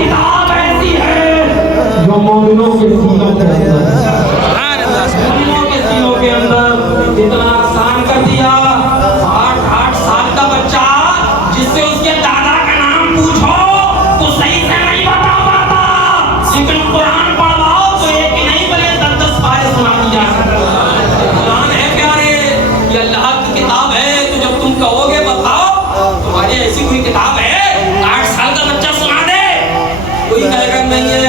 किताब ऐसी है जो मोमिनों के सीनों के अंदर इतना आसान कर दिया। 8 साल का बच्चा जिससे उसके दादा का नाम पूछो तो सही से नहीं बता पाता, लेकिन कुरान पढ़वाओ तो एक नहीं बल्कि 10 पारे सुना दिया। कुरान है प्यारे, ये अल्लाह की किताब है। तो जब तुम कहोगे बताओ तुम्हारी ऐसी कोई किताब है 8 साल का बच्चा सुना दे, कोई कहेगा नहीं है।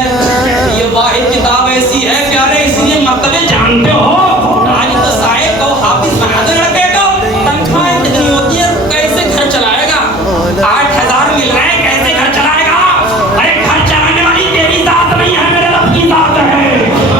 ये वाहिद किताब ऐसी है प्यारे, इसलिए मर्तबे जानते हो। आज तो साहिब को हाफिज बना दे लड़के को, तनख्वाह कितनी होती है, कैसे घर चलाएगा? 8,000 मिल रहे हैं, कैसे घर चलाएगा? अरे घर चलाने वाली तेरी जात नहीं है, मेरे रब की जात है।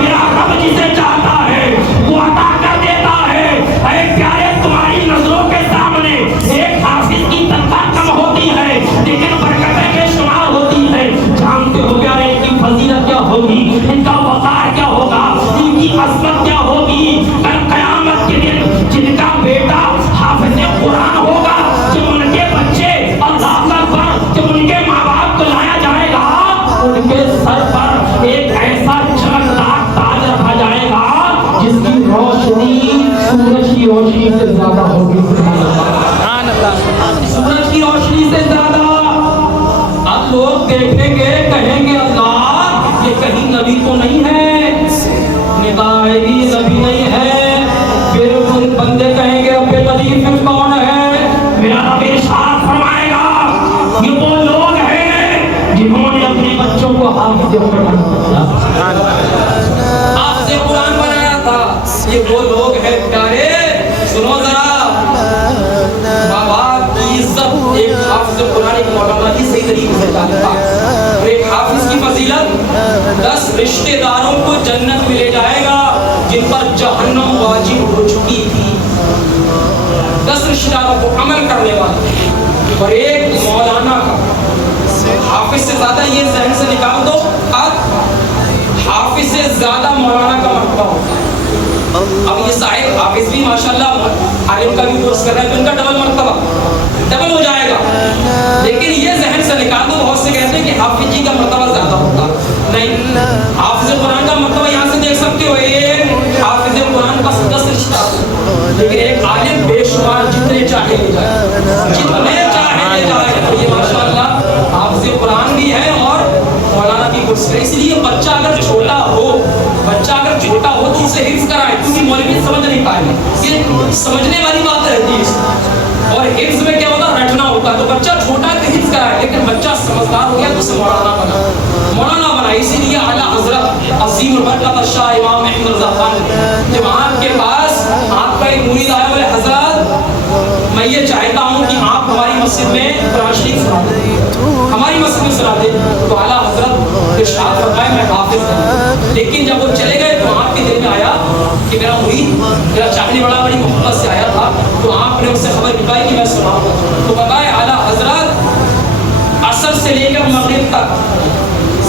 मेरा रब जिसे चाहता है वो अता कर देता है। अरे प्यारे, तुम्हारी नजरों के सामने एक हाफिज की तनख्वाह कम होती है, लेकिन बरकतें बेशुमार होती है। जानते हो प्यारे इनकी फजीलत क्या होगी, इनका वकार क्या होगा, इनकी असमत क्या होगी। कल कयामत के दिन जिनका बेटा हाफिज कुरान होगा, जब उनके बच्चे अल्लाह अकबर, जब उनके माँ बाप को लाया जाएगा, उनके सर पर एक ऐसा चमकदार ताज रखा जाएगा जिसकी रोशनी सूरज की रोशनी से ज्यादा होगी। सूरज की रोशनी से ज्यादा। अब लोग देखेंगे, कहेंगे अल्लाह ये कहीं नबी तो नहीं है, निकायदी नबी नहीं है। फिर उन बंदे कहेंगे अब्बे तलीफ कौन है? मेरा रब इरशाद फरमाएगा ये वो लोग हैं जिन्होंने अपने बच्चों को हाफिज कुरान बनाया था। ये वो लोग हैं प्यारे, सुनो जरा, माँ बाप की इज्जत एक हाफिज कुरान एक मौलाना की सही तरीके से जानता है। एक हाफिज की फजीलत 10 रिश्तेदारों को जन्नत में ले जाएगा जिन पर जहन्नम वाजिब हो चुकी थी। 10 रिश्तेदारों को अमल करने वाले और एक मौलाना का। हाफिज से ज्यादा ये जहन से निकाल दो, हाफिज से ज्यादा मौलाना का मर्तबा होता है। अब ये साहिब हाफिज भी माशाल्लाह आलिम का भी कोर्स कर रहा है, तो इनका डबल हो जाएगा। लेकिन ये जहन से निकाल दो, बहुत से कहते हैं कि हाफिज जी का मर्तबा ज्यादा होता नहीं। हाफिज कुरान का मर्तबा यहाँ से देख सकते हो, एक हाफिज कुरान का 10 रिश्ता, लेकिन एक आलिम बेशुमार जितने चाहे ले जाए। तो ये माशाल्लाह हाफिज कुरान भी है और मौलाना की कोर्स है। इसलिए बच्चा अगर छोटा हो तो उसे हिफ्ज कराए, क्योंकि मौलवी समझ नहीं पाएंगे, ये समझने वाली बात रहती है। और हिफ्ज में क्या होता है, रटना होता है। तो बच्चा छोटा तो हिफ्ज कराए, लेकिन बच्चा समझदार हो गया तो उसे मौलाना बना। इसीलिए आला हजरत अजीम बरकत शाह इमाम अहमद रज़ा खान जब आपके पास आपका एक मुरीद आया, बोले हजरत मैं ये चाहता हूँ कि आप हमारी मस्जिद में कुरान शरीफ सुना दें, हमारी मस्जिद में सुना दें। तो आला हजरत इरशाद फरमाए मैं हाफिज हूँ। लेकिन जब वो चले गए तो आपके दिल में आया कि मेरा मुरीद, मेरा चाहने वाला बड़ी मोहब्बत से आया था, तो आपने उससे खबर निकाली कि मैं सुनाऊंगा। तो बताए आला हजरत असर से लेकर मगरिब तक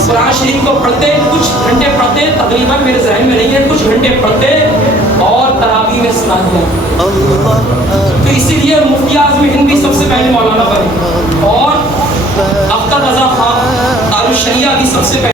कुरान शरीफ को पढ़ते, कुछ घंटे पढ़ते, तकरीबन मेरे जहन में नहीं है, कुछ घंटे पढ़ते और तरावी में सुना दिया। तो इसीलिए मुफ्ती आज़म हिंद भी सबसे पहले मौलाना बने और अख्तर रज़ा खान दारुल शरिया भी सबसे पहले